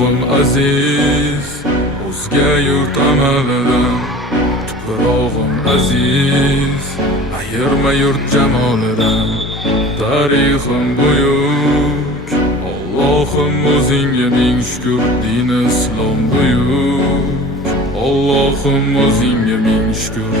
tuprog'im aziz, o'zga yurt amalidan. Tuprog'im aziz, ayirma yurt jamolidan. Tarixim buyuk, Allohim o'zingga ming shukr. Din islom buyuk, Allohim o'zingga ming shukr.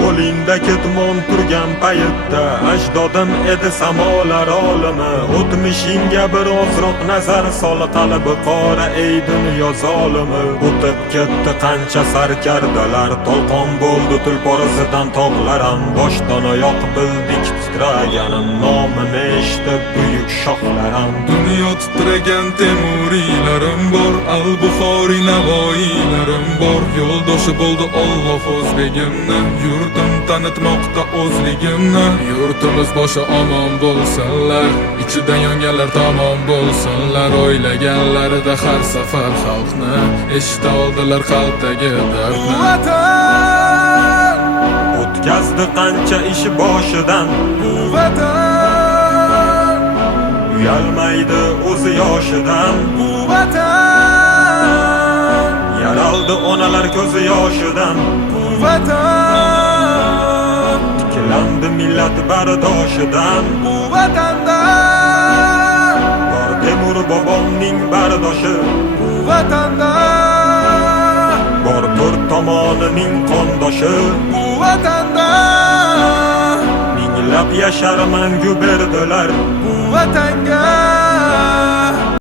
Qo'lingda ketmon turgan paytda ajdodim edi samolar olimi. O'tmishingga birozroq nazar sol, qalbi qora ey dunyo zolimi. O'tib ketdi qancha sarkardalar, to'lqon bo'ldi tulporizidan tog'larim. Boshdan oyoq bildik titraganim, nomini eshitib buyuk shohlarim. Dunyo titragan temuriylarim bor, al-Buxoriy navoiylarim bor. Yo'ldoshi bo'ldi Alloh o'z begimni, yurtim tanitmoqda o'zligimni. Yurtimiz boshi omon bo'lsinlar, ichidan yonganlar tamom bo'lsinlar. O'ylaganlarida har safar xalqni eshita oldilar qalbdagi dardni. Vatan O'tkazdi qancha ish boshidan, bu vatan uyalmaydi o'zi yoshidan. bu vatan Yaraldi onalar ko'zi yoshidan, bu vatan tiklandi millat bardoshidan. bu vatanda Bor Temur bobomning bardoshi, bu vatanda bor to'rt tomonining qondoshi. bu vatanda Minglab yashar mangu berdilar,